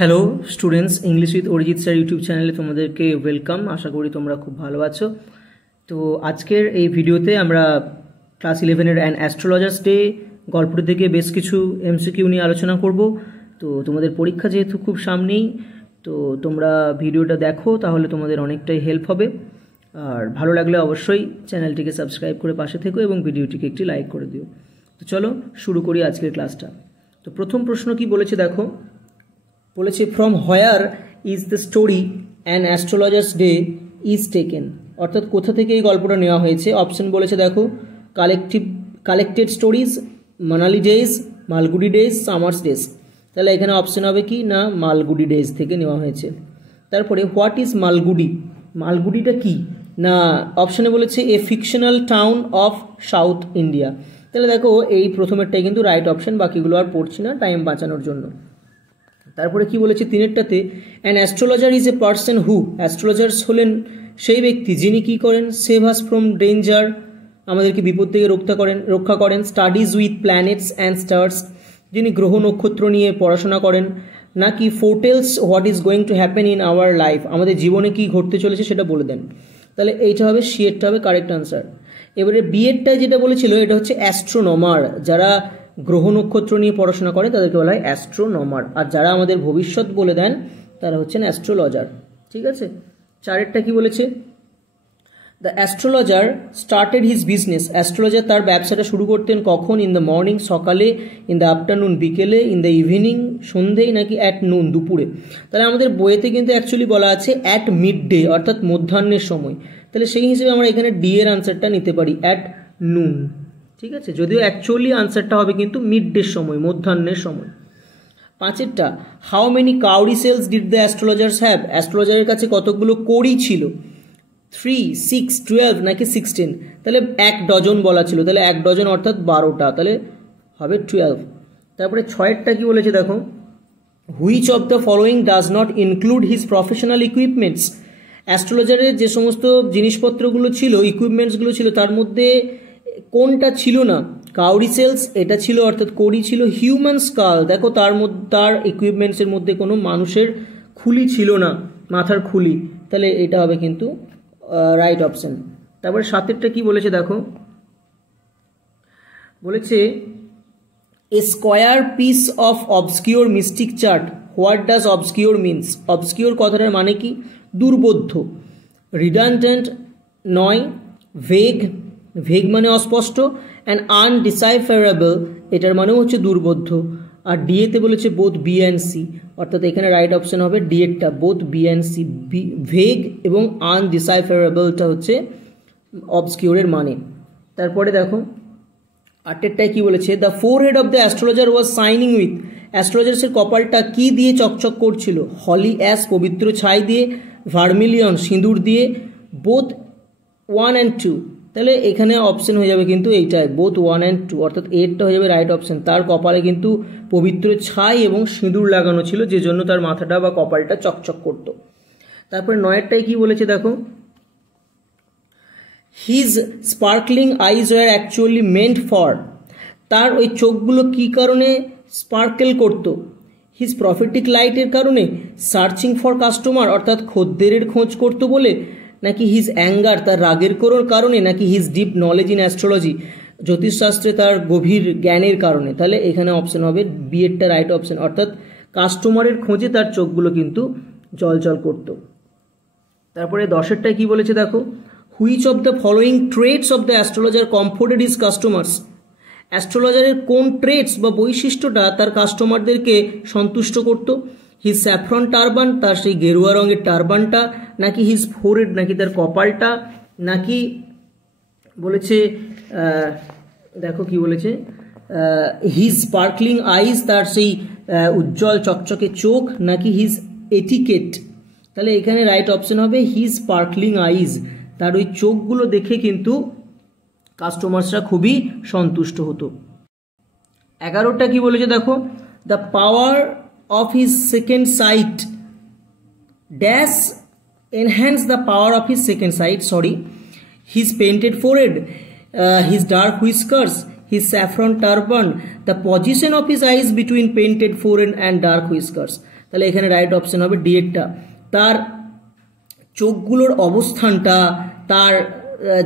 Hello students, English with Arijit sir YouTube চ্যানেলে তোমাদেরকে welcome. আশা করি তোমরা খুব ভালো আছো। তো আজকের এই ভিডিওতে আমরা ক্লাস 11-এর অ্যান অ্যাস্ট্রোলজার্স ডে গল্পটি থেকে বেশ কিছু এমসিকিউ নিয়ে আলোচনা করব। তো তোমাদের পরীক্ষা যেহেতু খুব সামনেই, তো তোমরা ভিডিওটা দেখো, তাহলে তোমাদের অনেকটাই হেল্প হবে। আর ভালো লাগলে অবশ্যই চ্যানেলটিকে সাবস্ক্রাইব করে পাশে থেকো এবং ভিডিওটিকে একটি লাইক করে দিও। তো চলো শুরু করি আজকের ক্লাসটা। তো প্রথম প্রশ্ন কি বলেছে দেখো, বলেছে from where is the story an astrologers day is taken, অর্থাৎ কোথা থেকে এই গল্পটা নেওয়া হয়েছে। অপশন বলেছে দেখো, collected stories, Manali days, Malgudi days, summers days. তাহলে এখানে অপশন হবে কি না, মালগুডি ডেজ থেকে নেওয়া হয়েছে। তারপরে হোয়াট ইজ মালগুডি, মালগুডিটা কি না, অপশনে বলেছে এ fictional town of south India. তাহলে দেখো এই প্রথমেরটাই কিন্তু রাইট অপশন, বাকিগুলো আর পড়ছি না টাইম বাঁচানোর জন্য। তারপরে কি বলেছে তিনেরটাতে, an astrologer is a person who, astrologers হলেন সেই ব্যক্তি যিনি কি করেন, সেভ আস ফ্রম ডেঞ্জার, আমাদেরকে বিপদ থেকে রক্ষা করেন, studies with planets and stars, যিনি গ্রহ নক্ষত্র নিয়ে পড়াশোনা করেন, নাকি foretells what is going to happen in our life, আমাদের জীবনে কি ঘটতে চলেছে সেটা বলে দেন। তাহলে এইটা হবে সিএরটা হবে কারেক্ট আনসার। এবারে বিএডটায় যেটা বলেছিল এটা হচ্ছে অ্যাস্ট্রোনমার, যারা গ্রহ নক্ষত্র নিয়ে পড়াশোনা করে তাদেরকে বলা হয় অ্যাস্ট্রোনমার, আর যারা আমাদের ভবিষ্যৎ বলে দেন তারা হচ্ছেন অ্যাস্ট্রোলজার। ঠিক আছে, চারেরটা কি বলেছে, the astrologer started his business, astrologer তার ব্যবসাটা শুরু করতেন কখন, ইন দ্য মর্নিং সকালে, ইন দ্য আফটারনুন বিকেলে, ইন দ্য ইভিনিং সন্ধেই, নাকি অ্যাট নুন দুপুরে। তাহলে আমাদের বইয়েতে কিন্তু অ্যাকচুয়ালি বলা আছে অ্যাট মিড ডে, অর্থাৎ মধ্যাহ্নের সময়। তাহলে সেই হিসেবে আমরা এখানে ডি এর আনসারটা নিতে পারি অ্যাট নুন। ঠিক আছে, যদিও অ্যাকচুয়ালি আনসারটা হবে কিন্তু মিড ডের সময়, মধ্যাহ্নের সময়। পাঁচেরটা, how many cowrie shells did the astrologers have, অ্যাস্ট্রোলজারের কাছে কতগুলো কড়ি ছিল, 3, 6, 12 নাকি 16। তাহলে 1 ডজন বলা ছিল, তাহলে 1 ডজন অর্থাৎ 12টা, তাহলে হবে 12। তারপরে ছয়েরটা কি বলেছে দেখো, which of the following does not include his professional equipments, অ্যাস্ট্রোলজারের যে সমস্ত জিনিসপত্রগুলো ছিল, ইকুইপমেন্টসগুলো ছিল, তার মধ্যে কোনটা ছিল না, কাউরি সেলস এটা ছিল অর্থাৎ কড়ি ছিল, হিউম্যান স্কাল দেখো তার ইকুইপমেন্টসের মধ্যে কোনো মানুষের খুলি ছিল না, মাথার খুলি, তাহলে এটা হবে কিন্তু রাইট অপশন। তারপরে সাতেরটা কি বলেছে দেখো, বলেছে a square piece of obscure mystic chart, what does obscure means, obscure কথাটার মানে কি, দুর্বোধ্য, রিডান্ডেন্ট নয়, ভেগ, ভেগ মানে অস্পষ্ট, অ্যান্ড আনডিসাইফারেবল এটার মানেও হচ্ছে দুর্বোধ্য। আর ডিএতে বলেছে বোথ বি অ্যান্ড সি, অর্থাৎ এখানে রাইট অপশন হবে ডিএটা, both B and C. Vague এবং আনডিসাইফারেবলটা হচ্ছে অবস্কিওরের মানে। তারপরে দেখো আটেরটায় কি বলেছে, the forehead of the astrologer was shining with, অ্যাস্ট্রোলজার্সের কপালটা কি দিয়ে চকচক করছিল, হলি অ্যাশ পবিত্র ছাই দিয়ে, ভার্মিলিয়ন সিঁদুর দিয়ে, বোথ 1 and 2। তাহলে এখানে অপশন হয়ে যাবে কিন্তু এইটাই, বোথ 1 and 2, অর্থাৎ এরটা হয়ে যাবে রাইট অপশন। তার কপালে কিন্তু পবিত্র ছাই এবং সিঁদুর লাগানো ছিল, যে জন্য তার মাথাটা বা কপালটা চকচক করত। তারপরে নয়েরটাই কি বলেছে দেখো, his sparkling eyes were actually meant for, তার ওই চোখগুলো কি কারণে স্পার্কেল করত, হিজ প্রফিটিক লাইটের কারণে, সার্চিং ফর কাস্টমার অর্থাৎ খদ্দেরের খোঁজ করতো বলে, নাকি হিজ অ্যাঙ্গার তার রাগের কারণে, নাকি his deep knowledge in astrology জ্যোতিষশাস্ত্রে তার গভীর জ্ঞানের কারণে। তাহলে এখানে অপশন হবে বি এরটা রাইট অপশন, অর্থাৎ কাস্টমারের খোঁজে তার চোখগুলো কিন্তু জল করতো। তারপরে 10এরটায় কি বলেছে দেখো, which of the following traits of the astrologer comforted his customers, অ্যাস্ট্রোলজারের কোন ট্রেটস বা বৈশিষ্ট্যটা তার কাস্টমারদেরকে সন্তুষ্ট করতো, হিজ স্যাফরন টারবান তার সেই গেরুয়া রঙের টারবানটা, নাকি হিজ ফোরহেড নাকি তার কপালটা, নাকি বলেছে দেখো কি বলেছে, হিজ স্পার্কলিং আইজ তার সেই উজ্জ্বল চকচকে চোখ, নাকি হিজ এটিকেট। তাহলে এখানে রাইট অপশন হবে হিজ স্পার্কলিং আইজ, তার ওই চোখগুলো দেখে কিন্তু কাস্টমার্সরা খুবই সন্তুষ্ট হতো। 11টা কি বলেছে দেখো, the power of his second sight dash enhance the power of his second sight, his painted forehead, his dark whiskers, his saffron turban, the position of his eyes between painted forehead and dark whiskers। তাহলে এখানে right option হবে D এরটা। তার চোখগুলোর অবস্থানটা, তার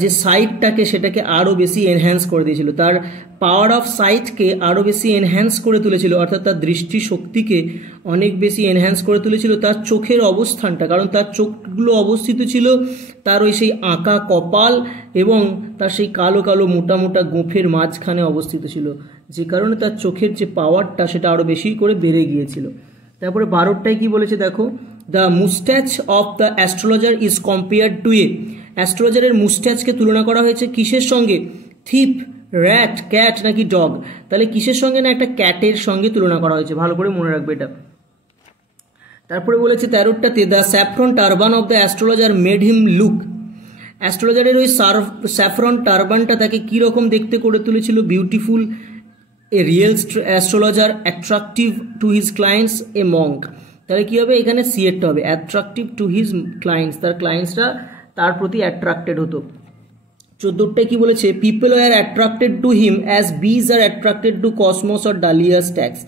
যে সাইটটাকে সেটাকে আরও বেশি এনহ্যান্স করে দিয়েছিল, তার পাওয়ার অফ সাইটকে আরও বেশি এনহ্যান্স করে তুলেছিল, অর্থাৎ তার দৃষ্টি শক্তিকে অনেক বেশি এনহ্যান্স করে তুলেছিল তার চোখের অবস্থানটা, কারণ তার চোখগুলো অবস্থিত ছিল তার ওই সেই আঁকা কপাল এবং তার সেই কালো কালো মোটা মোটা গোঁফের মাঝখানে অবস্থিত ছিল, যে কারণে তার চোখের যে পাওয়ারটা সেটা আরও বেশি করে বেড়ে গিয়েছিল। তারপরে 12টায় কি বলেছে দেখো, the moustache of the astrologer is compared to a, অ্যাস্ট্রোলজারের মুস্ট্যাচকে তুলনা করা হয়েছে কিসের সঙ্গে, থিপ, র্যাট, ক্যাট নাকি ডগ, তাহলে কিসের সঙ্গে না একটা ক্যাটের সঙ্গে তুলনা করা হয়েছে, ভালো করে মনে রাখবে এটা। তারপরে বলেছে 13টাতে, the saffron turban of the astrologer made him look, অ্যাস্ট্রোলজারের ওই স্যাফরন টারবানটা তাকে কীরকম দেখতে করে তুলেছিল, beautiful, a real astrologer, attractive to his clients, a monk, তাহলে কী হবে এখানে সি এরটা হবে, অ্যাট্রাকটিভ টু হিজ ক্লায়েন্টস, তার ক্লায়েন্টসরা তার প্রতি অ্যাট্রাক্টেড হতো। 14টায় কি বলেছে, people are attracted to him as bees are attracted to cosmos or dahlias stalks,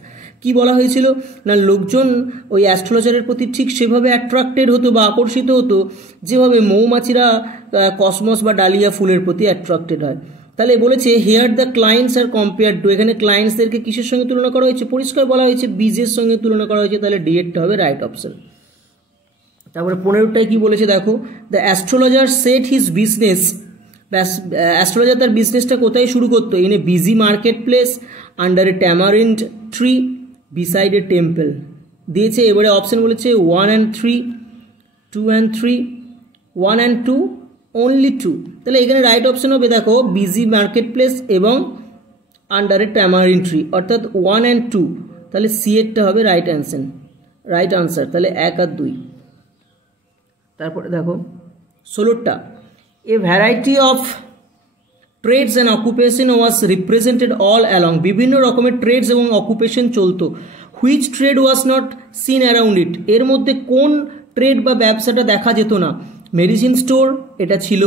কি বলা হয়েছিল না, লোকজন ওই অ্যাস্ট্রোলজারের প্রতি ঠিক সেভাবে অ্যাট্রাক্টেড হতো বা আকর্ষিত হতো যেভাবে মৌমাছিরা কসমস বা ডালিয়া ফুলের প্রতি অ্যাট্রাক্টেড হয়। তাহলে বলেছে here the clients are compare to, এখানে ক্লায়েন্টসদেরকে কিসের সঙ্গে তুলনা করা হয়েছে, পরিষ্কার বলা হয়েছে বীজের সঙ্গে তুলনা করা হয়েছে, তাহলে ডি এরটা হবে রাইট অপশন। তারপরে 15টায় কি বলেছে দেখো, the astrologer set his business, astrologer তার বিজনেসটা কোথায় শুরু করতো, in a busy market place, under a tamarind tree, beside a temple দিয়েছে। এবারে অপশন বলেছে 1 and 3, 2 and 3, 1 and 2, only 2, তাহলে এখানে রাইট অপশন হবে দেখো বিজি মার্কেট প্লেস এবং আন্ডার এ ট্যামারিন্ড ট্রি, অর্থাৎ 1 and 2, তাহলে সি এরটা হবে রাইট আনসার, তাহলে 1 আর 2। তারপরে দেখো 16টা, a variety of trades and occupation was represented all along, বিভিন্ন রকমের ট্রেডস এবং অকুপেশন চলতো, which trade was not seen around it, এর মধ্যে কোন ট্রেড বা ব্যবসাটা দেখা যেত না, মেডিসিন স্টোর এটা ছিল,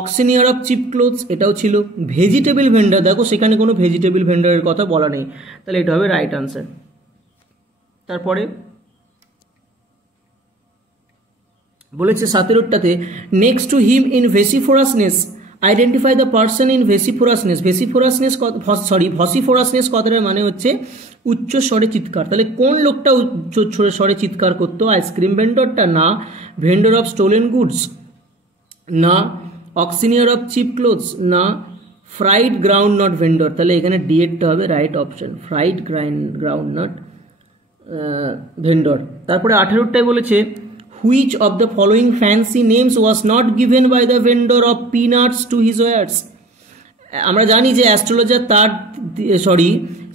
অক্সিনিয়ার অফ চিপ ক্লোথস এটাও ছিল, ভেজিটেবল ভেন্ডার দেখো সেখানে কোনো ভেজিটেবল ভেন্ডারের কথা বলা নেই, তাহলে এটা হবে রাইট আনসার। তারপরে বলেছে 17টাতে, next to him in vociferousness, identify the person in vociferousness, vociferousness কথাটার মানে হচ্ছে উচ্চ স্বরে চিৎকার, তাহলে কোন লোকটা উচ্চ স্বরে চিৎকার করতো, আইসক্রিম ভেন্ডরটা না, ভেন্ডর অফ স্টোলেন গুডস না, অক্সিনিয়ার অফ চিপ ক্লোথস না, ফ্রাইড গ্রাউন্ড নট ভেন্ডর, তাহলে এখানে ডি এরটা হবে right option, fried groundnut vendor. তারপরে 18টায় বলেছে, which of the following fancy names was not given by the vendor of peanuts to his wares, আমরা জানি যে অ্যাস্ট্রোলজার তার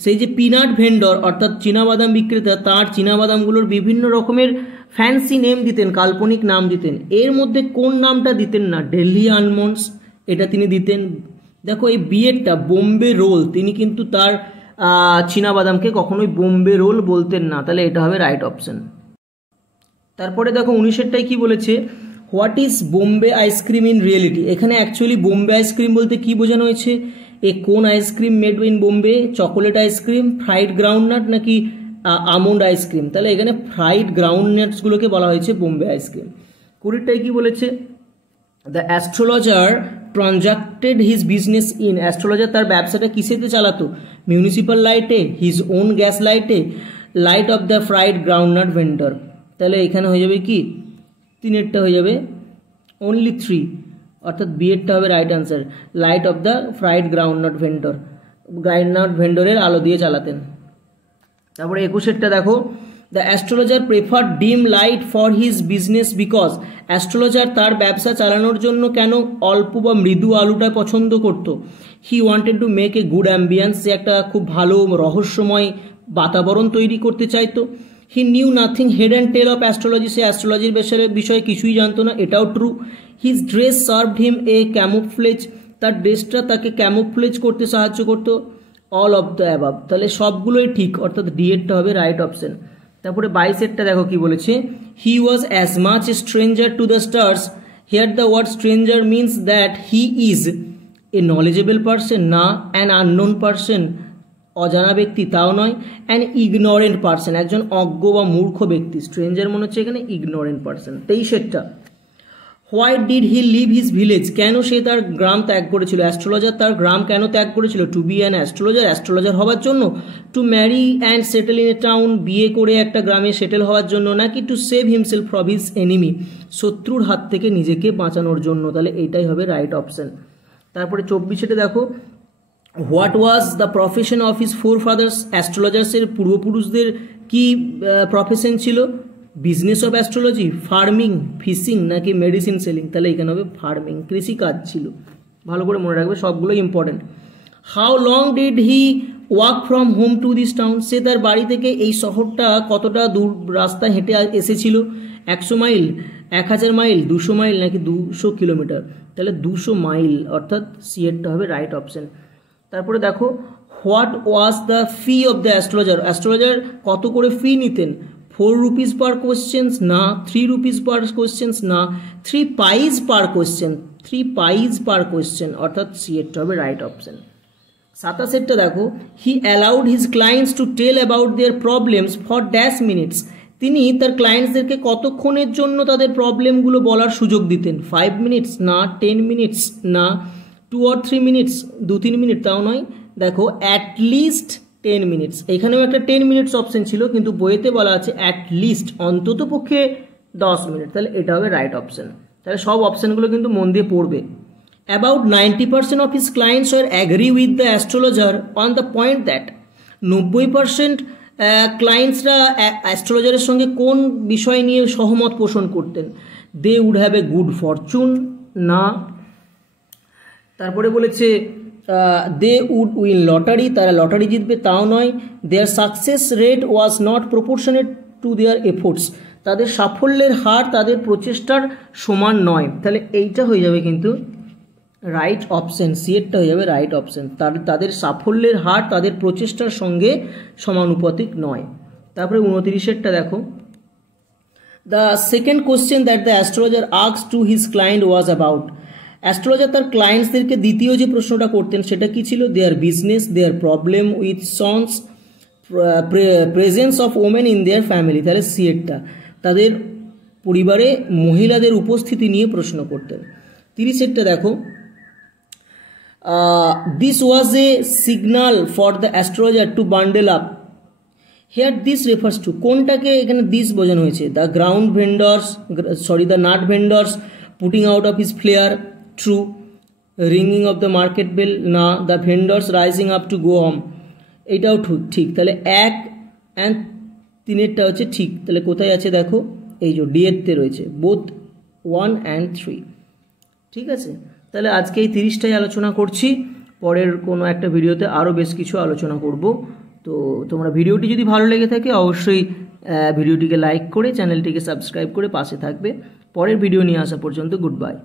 সেই যে পিনাট ভেন্ডর অর্থাৎ চীনাবাদাম বিক্রেতা তার চীনাবাদামগুলোর বিভিন্ন রকমের ফ্যান্সি নেম দিতেন, কাল্পনিক নাম দিতেন, এর মধ্যে কোন নামটা দিতেন না, দিল্লি আলমন্ডস এটা তিনি দিতেন। দেখো এই বিয়েরটা বোম্বে রোল, তিনি কিন্তু তার চীনাবাদামকে কখনোই বোম্বে রোল বলতেন না, তাহলে এটা হবে রাইট অপশন। তারপরে দেখো 19টাই কি বলেছে, what is Bombay ice cream in reality, এখানে অ্যাকচুয়ালি বোম্বে আইসক্রিম বলতে কি বোঝানো হয়েছে, এ কোন ice cream made in Bombay, chocolate ice cream, fried groundnut নাকি আমন্ড আইসক্রিম, তাহলে এখানে ফ্রাইড গ্রাউন্ডনাটসগুলোকে বলা হয়েছে বোম্বে আইসক্রিম। 20টাই কি বলেছে, the astrologer transacted his business in, astrologer তার ব্যবসাটা কিসেতে চালাতো, মিউনিসিপ্যাল লাইটে, হিজ ওন গ্যাস লাইটে, light of the fried groundnut vendor, তাহলে এখানে হয়ে যাবে কি 3এরটা হয়ে যাবে অনলি 3, অর্থাৎ বি এরটা হবে right answer, light of the fried groundnut ভেন্ডরের আলো দিয়ে চালাতেন। তারপরে 21এরটা দেখো, the astrologer prefer dim light for his business because, astrologer তার ব্যবসা চালানোর জন্য কেন অল্প বা মৃদু আলোটা পছন্দ করত, he wanted to make a good ambience, সে একটা খুব ভালো রহস্যময় বাতাবরণ তৈরি করতে চাইতো, he knew nothing head and tail of astrology, সে অ্যাস্ট্রোলজির বিষয়ে কিছুই জানতো না, এটাও true, his dress served him a camouflage, তার ড্রেসটা তাকে ক্যামোফ্লেজ করতে সাহায্য করতো, অল অফ দ্য অ্যাবাভ, তাহলে সবগুলোই ঠিক, অর্থাৎ ডি এরটা হবে রাইট অপশন। তারপরে 22এরটা দেখো কি বলেছে, he was as much a stranger to the stars, here the word stranger means that he is a knowledgeable person না অ্যান আননোন পার্সন, অজানা ব্যক্তি তাও নয়, অ্যান ইগনোরেন্ট পার্সন, একজন অজ্ঞ বা মূর্খ ব্যক্তি। স্ট্রেঞ্জার মনে হচ্ছে এখানে ইগনোরেন্ট পার্সন। 23-এরটা, why did he leave his village, কেন সে তার গ্রাম ত্যাগ করেছিল? অ্যাস্ট্রোলজার তার গ্রাম কেন ত্যাগ করেছিল? To be an astrologer, astrologer হওয়ার জন্য। To marry and settle in a town, বিয়ে করে একটা গ্রামে সেটেল হওয়ার জন্য। নাকি to save himself from his enemy, শত্রুর হাত থেকে নিজেকে বাঁচানোর জন্য। তাহলে এইটাই হবে রাইট অপশন। তারপরে 24-এ দেখো, what was the profession of his forefathers, অ্যাস্ট্রোলজার্সের পূর্বপুরুষদের কি প্রফেশন ছিল? Business of astrology, farming, fishing, নাকি মেডিসিন সেলিং? তাহলে এখানে হবে ফার্মিং, কৃষিকাজ ছিল। ভালো করে মনে রাখবে, সবগুলো important. How long did he walk from home to this town, সে তার বাড়ি থেকে এই শহরটা কতটা দূর রাস্তা হেঁটে এসেছিল? 100 মাইল, 1000 মাইল, 200 মাইল, নাকি 200 কিলোমিটার? তাহলে 200 মাইল, অর্থাৎ সি এরটা হবে রাইট অপশন। তারপরে দেখো, what was the fee of the astrologer, astrologer কত করে ফি নিতেন? 4 rupees পার কোয়েশ্চেন্স না, 3 rupees পার কোয়েশ্চেন্স না, 3 pies per question, 3 pies per question, অর্থাৎ সি এরটা হবে রাইট অপশন। 27-এরটা দেখো, he allowed his clients to tell about their problems for dash minutes, তিনি তার ক্লায়েন্টসদেরকে কতক্ষণের জন্য তাদের প্রবলেমগুলো বলার সুযোগ দিতেন? 5 মিনিটস না, 10 মিনিটস না, 2 or 3 মিনিটস, 2-3 মিনিট তাও নয়। দেখো, অ্যাটলিস্ট 10 মিনিটস, এখানেও একটা 10 মিনিটস অপশন ছিল, কিন্তু বইয়েতে বলা আছে অ্যাটলিস্ট, অন্তত পক্ষে 10 মিনিট। তাহলে এটা হবে রাইট অপশন। তাহলে সব অপশনগুলো কিন্তু মন দিয়ে পড়বে। About 90% of his clients are agree with the astrologer on the point that, 90% ক্লায়েন্টসরা অ্যাস্ট্রোলজারের সঙ্গে কোন বিষয় নিয়ে সহমত পোষণ করতেন? They would have a good fortune, না। তারপরে বলেছে দে উড উইন লটারি, তারা লটারি জিতবে, তাও নয়। Their success rate was not proportionate to their efforts, তাদের সাফল্যের হার তাদের প্রচেষ্টার সমান নয়। তাহলে এইটা হয়ে যাবে কিন্তু রাইট অপশন, সি এরটা হয়ে যাবে রাইট অপশন। তাদের সাফল্যের হার তাদের প্রচেষ্টার সঙ্গে সমানুপাতিক নয়। তারপরে 29-এরটা দেখো, the second question that the astrologer asked to his client was about, astrologer তার ক্লায়েন্টসদেরকে দ্বিতীয় যে প্রশ্নটা করতেন সেটা কি ছিল? Their business, their problem with sons, presence of women in their family. তাহলে সি এরটা, তাদের পরিবারে মহিলাদের উপস্থিতি নিয়ে প্রশ্ন করতেন। 30-এরটা দেখো, this was a signal for the astrologer to bundle up, here this refers to, কোনটাকে এখানে দিস বোঝানো হয়েছে? The ground vendors, the nut vendors putting out of his flare, true. Ringing of the market bell, না। The vendors rising up to go home, এইটাও ঠিক। তাহলে 1 and 3-এরটা হচ্ছে ঠিক। তাহলে কোথায় আছে দেখো, এই যে ডি-এরতে রয়েছে, বোথ 1 and 3, ঠিক আছে। তাহলে আজকে এই 30টাই আলোচনা করছি, পরের কোনো একটা ভিডিওতে আরও বেশ কিছু আলোচনা করব। তো তোমরা ভিডিওটি যদি ভালো লেগে থাকে অবশ্যই ভিডিওটিকে লাইক করে চ্যানেলটিকে সাবস্ক্রাইব করে পাশে থাকবে। পরের ভিডিও নিয়ে আসা পর্যন্ত গুড বাই।